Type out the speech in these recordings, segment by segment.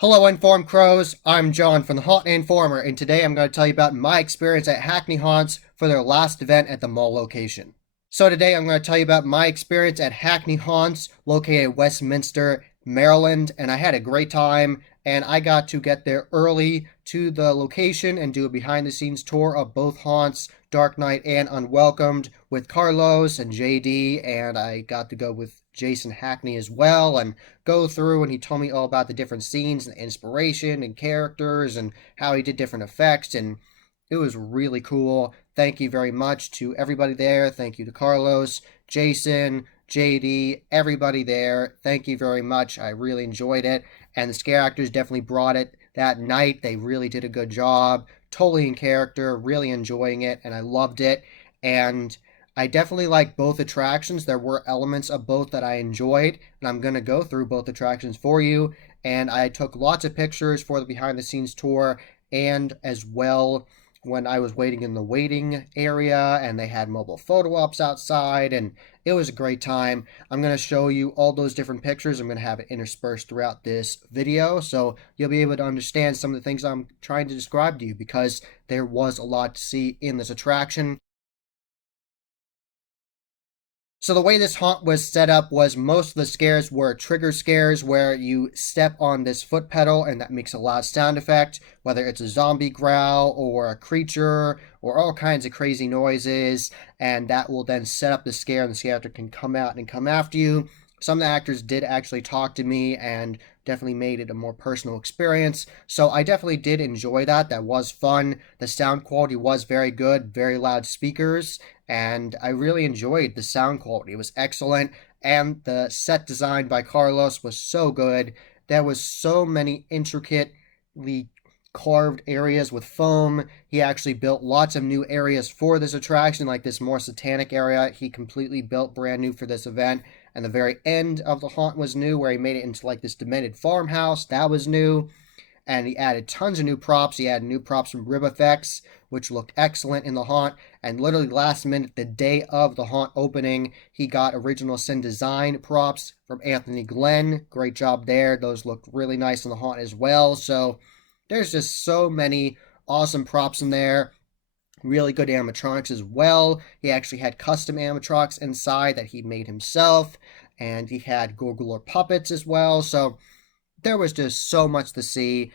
Hello, Informed Crows. I'm John from the Haunted Informer, and today I'm going to tell you about my experience at Hackney Haunts for their last event at the mall location. So today I'm going to tell you about my experience at Hackney Haunts, located in Westminster, Maryland, and I had a great time, and I got to get there early to the location and do a behind-the-scenes tour of both haunts, Dark Knight and Unwelcomed, with Carlos and JD, and I got to go with Jason Hackney as well, and go through, and he told me all about the different scenes and inspiration and characters and how he did different effects, and it was really cool. Thank you very much to everybody there. Thank you to Carlos, Jason, JD, everybody there. Thank you very much. I really enjoyed it, and the scare actors definitely brought it that night. They really did a good job. Totally in character, really enjoying it, and I loved it. And I definitely like both attractions. There were elements of both that I enjoyed, and I'm going to go through both attractions for you. And I took lots of pictures for the behind the scenes tour, and as well when I was waiting in the waiting area, and they had mobile photo ops outside, and it was a great time. I'm going to show you all those different pictures. I'm going to have it interspersed throughout this video, so you'll be able to understand some of the things I'm trying to describe to you, because there was a lot to see in this attraction. So the way this haunt was set up was most of the scares were trigger scares where you step on this foot pedal and that makes a loud sound effect, whether it's a zombie growl or a creature or all kinds of crazy noises, and that will then set up the scare and the scare actor can come out and come after you. Some of the actors did actually talk to me and definitely made it a more personal experience. So I definitely did enjoy that. That was fun. The sound quality was very good, very loud speakers, and I really enjoyed the sound quality. It was excellent, and the set design by Carlos was so good. There was so many intricately carved areas with foam. He actually built lots of new areas for this attraction, like this more satanic area he completely built brand new for this event. And the very end of the haunt was new, where he made it into like this demented farmhouse. That was new. And he added tons of new props. He added new props from Rib Effects, which looked excellent in the haunt. And literally last minute, the day of the haunt opening, he got original Sin Design props from Anthony Glenn. Great job there. Those looked really nice in the haunt as well. So there's just so many awesome props in there. Really good animatronics as well. He actually had custom animatronics inside that he made himself. And he had Gorgulor puppets as well. So there was just so much to see.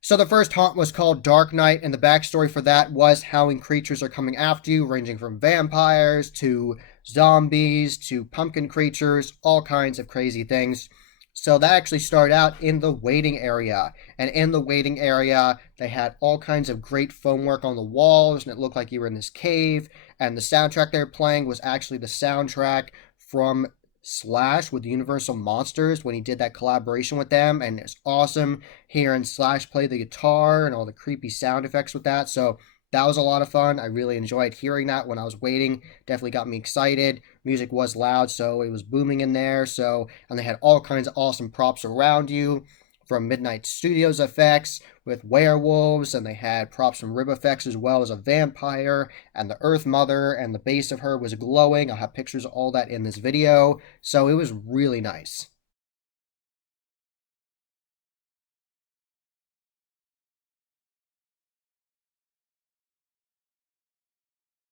So the first haunt was called Dark Knight, and the backstory for that was howling creatures are coming after you, ranging from vampires to zombies to pumpkin creatures, all kinds of crazy things. So that actually started out in the waiting area. And in the waiting area, they had all kinds of great foam work on the walls, and it looked like you were in this cave. And the soundtrack they were playing was actually the soundtrack from Slash with Universal Monsters when he did that collaboration with them, and it's awesome hearing Slash play the guitar and all the creepy sound effects with that. So that was a lot of fun. I really enjoyed hearing that when I was waiting. Definitely got me excited. Music was loud, so it was booming in there. So, and they had all kinds of awesome props around you, from Midnight Studios effects with werewolves, and they had props from Rib Effects as well as a vampire, and the Earth Mother, and the base of her was glowing. I'll have pictures of all that in this video. So it was really nice.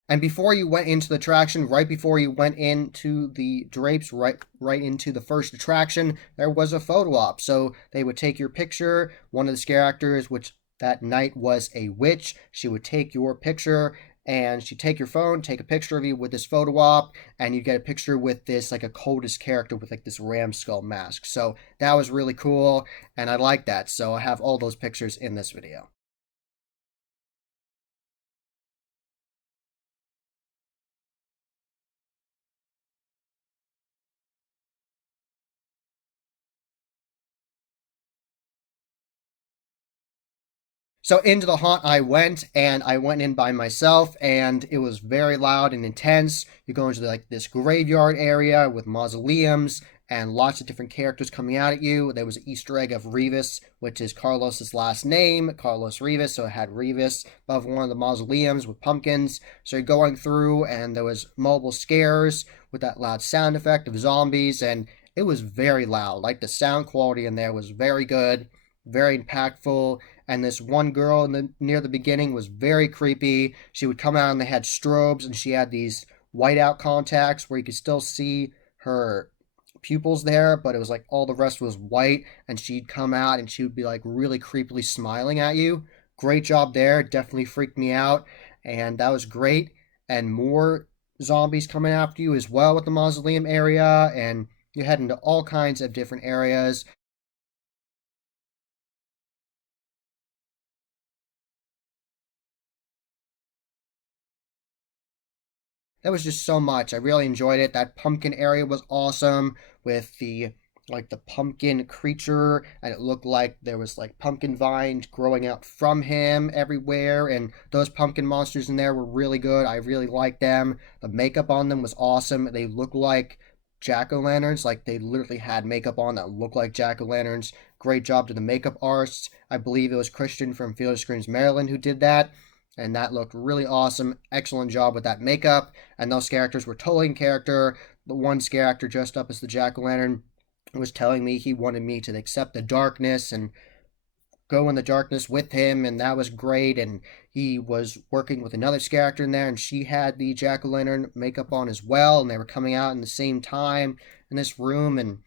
And before you went into the attraction, right before you went into the drapes, right into the first attraction, there was a photo op. So they would take your picture. One of the scare actors, which that night was a witch, she would take your picture and she'd take your phone, take a picture of you with this photo op, and you get a picture with this like a cultist character with like this ram skull mask. So that was really cool, and I like that. So I have all those pictures in this video. So into the haunt I went, and I went in by myself, and it was very loud and intense. You go into like this graveyard area with mausoleums and lots of different characters coming out at you. There was an Easter egg of Rivas, which is Carlos's last name, Carlos Rivas. So it had Rivas above one of the mausoleums with pumpkins. So you're going through, and there was mobile scares with that loud sound effect of zombies, and it was very loud. Like the sound quality in there was very good, very impactful. And this one girl near the beginning was very creepy. She would come out and they had strobes, and she had these whiteout contacts where you could still see her pupils there, but it was like all the rest was white, and she'd come out and she would be like really creepily smiling at you. Great job there. Definitely freaked me out, and that was great. And more zombies coming after you as well with the mausoleum area, and you head into all kinds of different areas. That was just so much. I really enjoyed it. That pumpkin area was awesome with the pumpkin creature, and it looked like there was like pumpkin vines growing out from him everywhere, and those pumpkin monsters in there were really good. I really liked them. The makeup on them was awesome. They looked like jack-o'-lanterns, like they literally had makeup on that looked like jack-o'-lanterns. Great job to the makeup artists. I believe it was Christian from Field of Screams, Maryland, who did that, and that looked really awesome. Excellent job with that makeup, and those characters were totally in character. The one scare actor dressed up as the jack-o'-lantern was telling me he wanted me to accept the darkness and go in the darkness with him, and that was great. And he was working with another character in there, and she had the jack-o'-lantern makeup on as well, and they were coming out in the same time in this room, and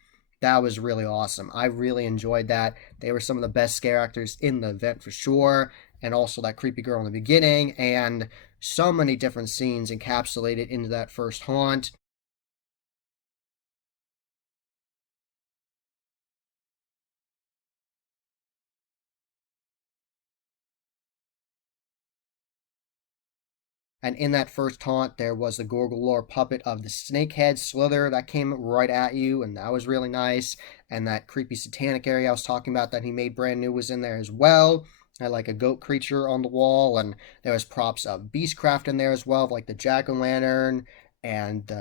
that was really awesome. I really enjoyed that. They were some of the best scare actors in the event for sure, and also that creepy girl in the beginning, and so many different scenes encapsulated into that first haunt. And in that first taunt, there was the Gorgalore puppet of the snakehead Slither that came right at you, and that was really nice. And that creepy satanic area I was talking about that he made brand new was in there as well. I had like a goat creature on the wall, and there was props of Beastcraft in there as well, like the jack-o'-lantern and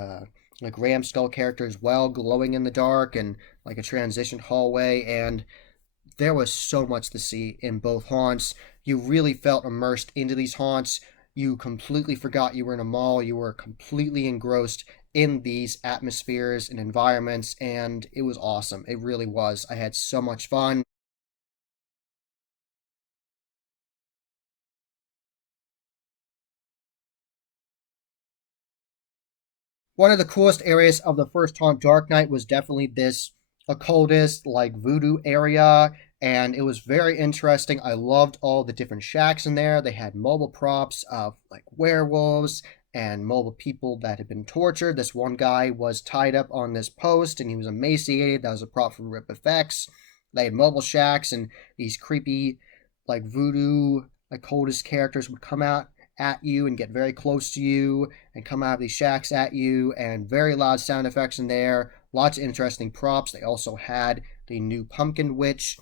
like Ram Skull character as well, glowing in the dark, and like a transition hallway. And there was so much to see in both haunts. You really felt immersed into these haunts. You completely forgot you were in a mall. You were completely engrossed in these atmospheres and environments, and it was awesome. It really was. I had so much fun. One of the coolest areas of the first haunt, Dark Knight, was definitely this occultist, like voodoo area, and it was very interesting. I loved all the different shacks in there. They had mobile props of like werewolves and mobile people that had been tortured. This one guy was tied up on this post and he was emaciated. That was a prop from Rip Effects. They had mobile shacks, and these creepy, like voodoo occultist characters would come out at you and get very close to you and come out of these shacks at you, and very loud sound effects in there. Lots of interesting props. They also had the new Pumpkin Witch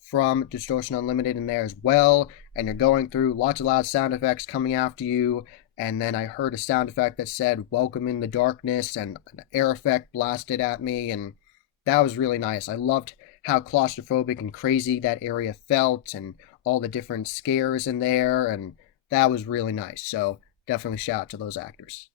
from Distortion Unlimited in there as well, and you're going through lots of loud sound effects coming after you. And then I heard a sound effect that said "Welcome in the Darkness," and an air effect blasted at me, and that was really nice. I loved how claustrophobic and crazy that area felt, and all the different scares in there, and that was really nice. So definitely shout out to those actors.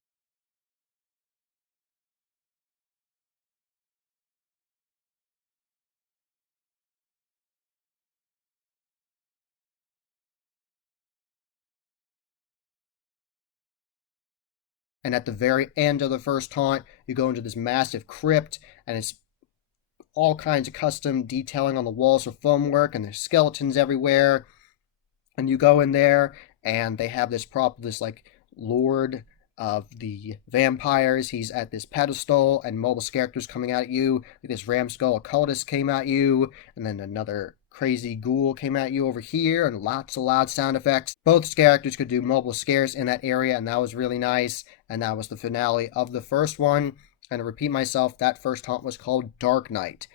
And at the very end of the first haunt, you go into this massive crypt, and it's all kinds of custom detailing on the walls for foam work, and there's skeletons everywhere. And you go in there, and they have this prop, this like lord of the vampires. He's at this pedestal, and mobile characters coming at you. Like this ram skull occultist came at you, and then another crazy ghoul came at you over here, and lots of loud sound effects. Both characters could do mobile scares in that area, and that was really nice. And that was the finale of the first one. And to repeat myself, that first haunt was called Dark Knight.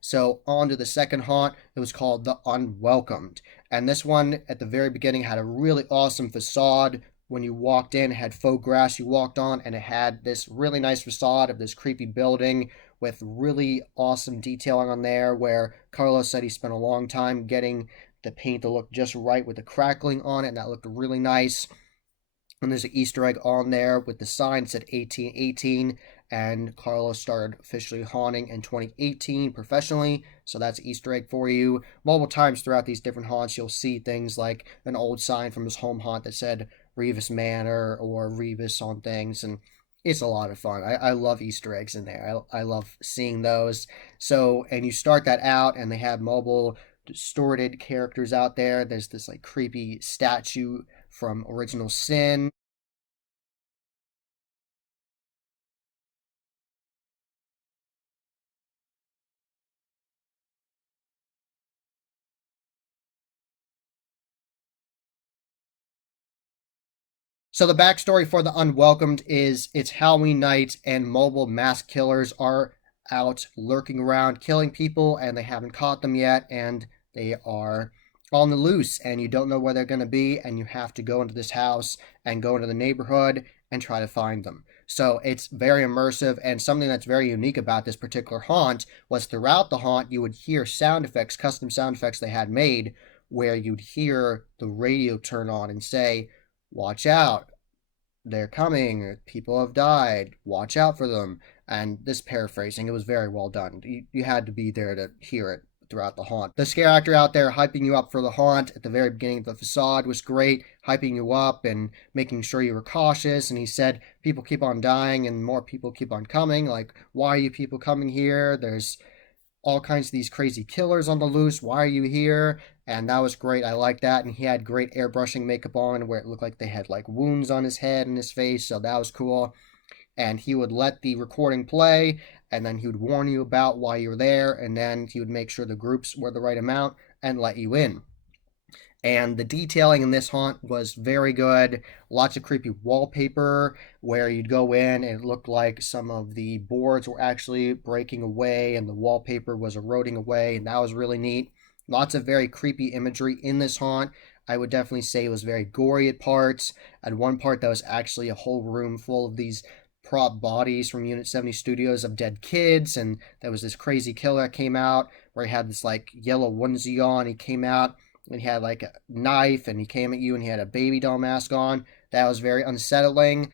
So on to the second haunt. It was called the Unwelcomed. And this one at the very beginning had a really awesome facade, when you walked in, it had faux grass you walked on, and it had this really nice facade of this creepy building with really awesome detailing on there, where Carlos said he spent a long time getting the paint to look just right with the crackling on it, and that looked really nice. And there's an Easter egg on there with the sign that said 1818, and Carlos started officially haunting in 2018 professionally, so that's an Easter egg for you. Multiple times throughout these different haunts, you'll see things like an old sign from his home haunt that said Revis Manor or Revis on things, and it's a lot of fun. I love Easter eggs in there. I love seeing those. So, and you start that out, and they have mobile distorted characters out there. There's this like creepy statue from Original Sin. So the backstory for the Unwelcomed is it's Halloween night and mobile mass killers are out lurking around killing people and they haven't caught them yet and they are on the loose and you don't know where they're going to be and you have to go into this house and go into the neighborhood and try to find them. So it's very immersive, and something that's very unique about this particular haunt was throughout the haunt you would hear sound effects, custom sound effects they had made, where you'd hear the radio turn on and say, "Watch out, they're coming, people have died, watch out for them." And this paraphrasing, it was very well done. You had to be there to hear it throughout the haunt. The scare actor out there hyping you up for the haunt at the very beginning of the facade was great, hyping you up and making sure you were cautious. And he said, people keep on dying and more people keep on coming. Like, why are you people coming here? There's all kinds of these crazy killers on the loose. Why are you here? And that was great. I like that. And he had great airbrushing makeup on where it looked like they had like wounds on his head and his face. So that was cool. And he would let the recording play and then he would warn you about why you were there. And then he would make sure the groups were the right amount and let you in. And the detailing in this haunt was very good. Lots of creepy wallpaper where you'd go in and it looked like some of the boards were actually breaking away and the wallpaper was eroding away, and that was really neat. Lots of very creepy imagery in this haunt. I would definitely say it was very gory at parts. At one part, that was actually a whole room full of these prop bodies from Unit 70 Studios of dead kids, and there was this crazy killer that came out where he had this like yellow onesie on. He came out and he had like a knife and he came at you and he had a baby doll mask on. That was very unsettling.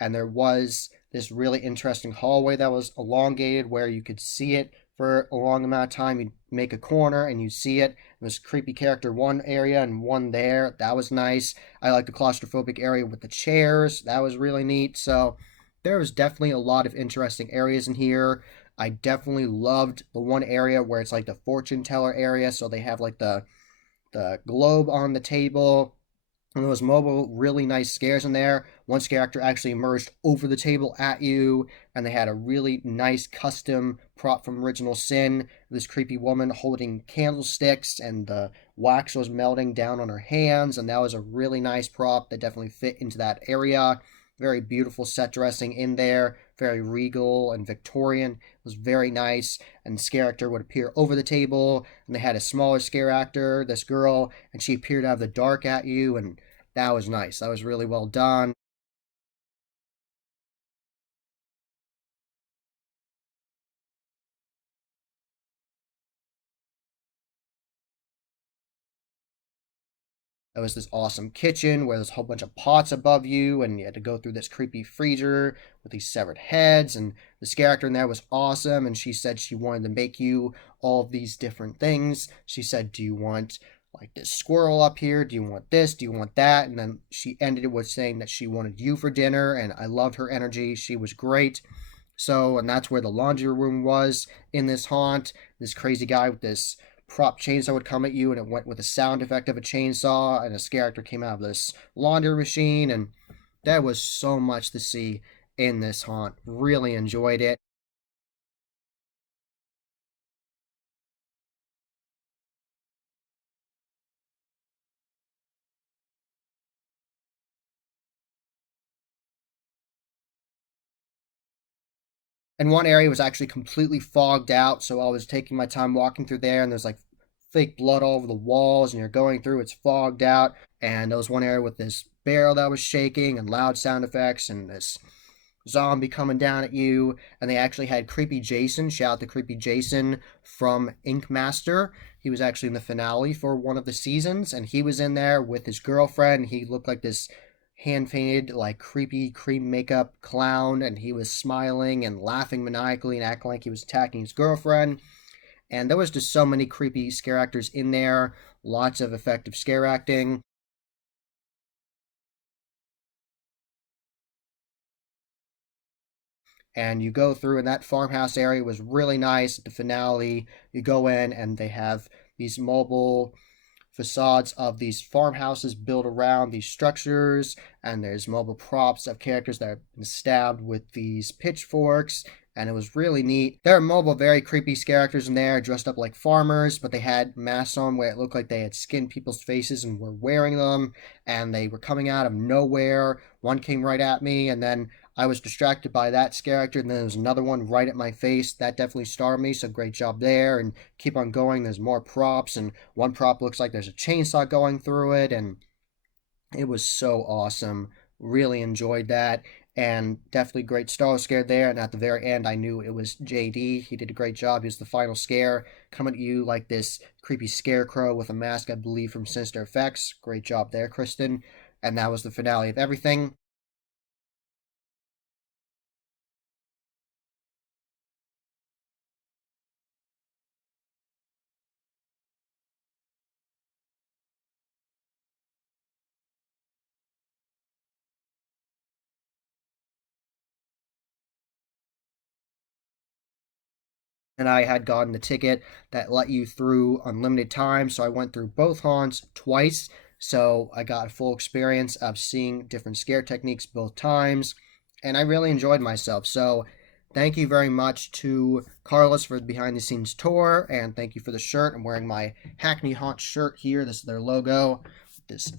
And there was this really interesting hallway that was elongated where you could see it for a long amount of time. You'd make a corner and you see it. It was creepy character one area and one there. That was nice. I like the claustrophobic area with the chairs. That was really neat. So there was definitely a lot of interesting areas in here. I definitely loved the one area where it's like the fortune teller area. So they have like the globe on the table and those mobile, really nice scares in there. One scare actor actually emerged over the table at you, and they had a really nice custom prop from Original Sin. This creepy woman holding candlesticks, and the wax was melting down on her hands, and that was a really nice prop that definitely fit into that area. Very beautiful set dressing in there, very regal and Victorian. It was very nice. And this character would appear over the table, and they had a smaller scare actor, this girl, and she appeared out of the dark at you, and that was nice. That was really well done. It was this awesome kitchen where there's a whole bunch of pots above you, and you had to go through this creepy freezer with these severed heads. And this character in there was awesome, and she said she wanted to make you all of these different things. She said, "Do you want like this squirrel up here? Do you want this? Do you want that?" And then she ended it with saying that she wanted you for dinner, and I loved her energy. She was great. So, and that's where the laundry room was in this haunt. This crazy guy with this prop chainsaw would come at you, and it went with the sound effect of a chainsaw, and a scare actor came out of this laundry machine, and there was so much to see in this haunt. Really enjoyed it. And one area was actually completely fogged out, so I was taking my time walking through there, and there's like fake blood all over the walls, and you're going through, it's fogged out. And there was one area with this barrel that was shaking and loud sound effects and this zombie coming down at you. And they actually had Creepy Jason, shout out to Creepy Jason from Ink Master. He was actually in the finale for one of the seasons, and he was in there with his girlfriend. He looked like this hand painted, like creepy cream makeup clown, and he was smiling and laughing maniacally and acting like he was attacking his girlfriend. And there was just so many creepy scare actors in there, lots of effective scare acting. And you go through, and that farmhouse area was really nice. At the finale, you go in, and they have these mobile facades of these farmhouses built around these structures, and there's mobile props of characters that have been stabbed with these pitchforks, and it was really neat. There are mobile, very creepy characters in there dressed up like farmers, but they had masks on where it looked like they had skinned people's faces and were wearing them, and they were coming out of nowhere. One came right at me, and then I was distracted by that character, and then there was another one right at my face. That definitely startled me, so great job there. And keep on going. There's more props, and one prop looks like there's a chainsaw going through it, and it was so awesome. Really enjoyed that, and definitely great star scare there. And at the very end, I knew it was JD. He did a great job. He was the final scare, coming at you like this creepy scarecrow with a mask, I believe, from Sinister Effects. Great job there, Kristen. And that was the finale of everything. And I had gotten the ticket that let you through unlimited time, so I went through both haunts twice. So I got a full experience of seeing different scare techniques both times, and I really enjoyed myself. So thank you very much to Carlos for the behind the scenes tour, and thank you for the shirt. I'm wearing my Hackney Haunts shirt here. This is their logo, this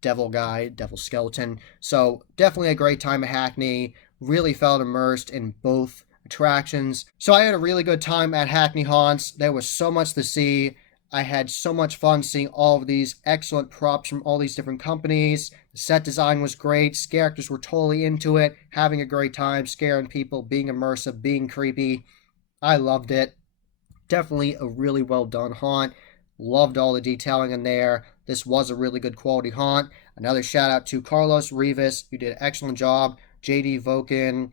devil guy, devil skeleton. So definitely a great time at Hackney. Really felt immersed in both attractions. So I had a really good time at Hackney Haunts. There was so much to see. I had so much fun seeing all of these excellent props from all these different companies. The set design was great. Characters were totally into it, having a great time, scaring people, being immersive, being creepy. I loved it. Definitely a really well done haunt. Loved all the detailing in there. This was a really good quality haunt. Another shout out to Carlos Rivas, who did an excellent job. JD Voken,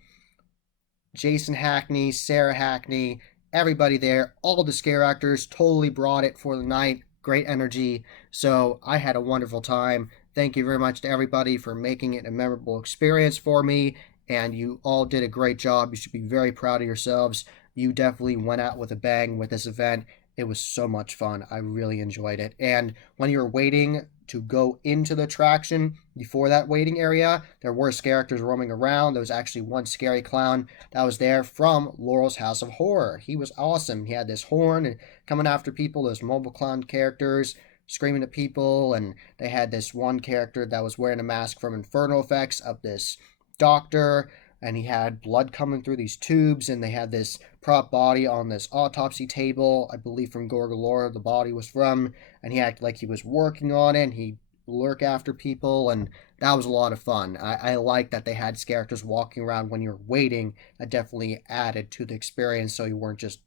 Jason Hackney, Sarah Hackney, everybody there, all the scare actors totally brought it for the night. Great energy. So I had a wonderful time. Thank you very much to everybody for making it a memorable experience for me. And you all did a great job. You should be very proud of yourselves. You definitely went out with a bang with this event. It was so much fun. I really enjoyed it. And when you're waiting to go into the attraction, before that waiting area, there were characters roaming around. There was actually one scary clown that was there from Laurel's House of Horror. He was awesome. He had this horn and coming after people. Those mobile clown characters screaming at people, and they had this one character that was wearing a mask from Infernal Effects of this doctor, and he had blood coming through these tubes, and they had this prop body on this autopsy table, I believe from Gorgolora the body was from, and he acted like he was working on it, and he lurk after people, and that was a lot of fun. I like that they had characters walking around when you're waiting. That definitely added to the experience, so you weren't just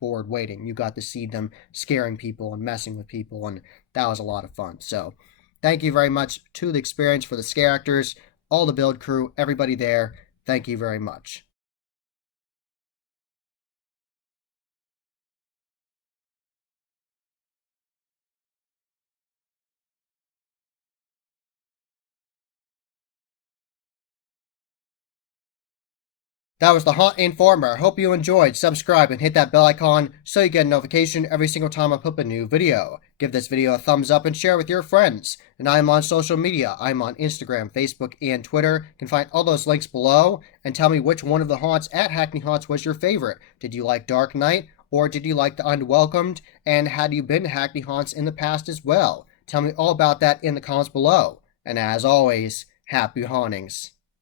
bored waiting. You got to see them scaring people and messing with people, and that was a lot of fun. So thank you very much to the experience for the scare actors, all the build crew, everybody there. Thank you very much. That was the Haunt Informer. Hope you enjoyed. Subscribe and hit that bell icon so you get a notification every single time I put a new video. Give this video a thumbs up and share with your friends. And I'm on social media. I'm on Instagram, Facebook, and Twitter. You can find all those links below. And tell me which one of the haunts at Hackney Haunts was your favorite. Did you like Dark Knight? Or did you like the Unwelcomed? And had you been to Hackney Haunts in the past as well? Tell me all about that in the comments below. And as always, happy hauntings.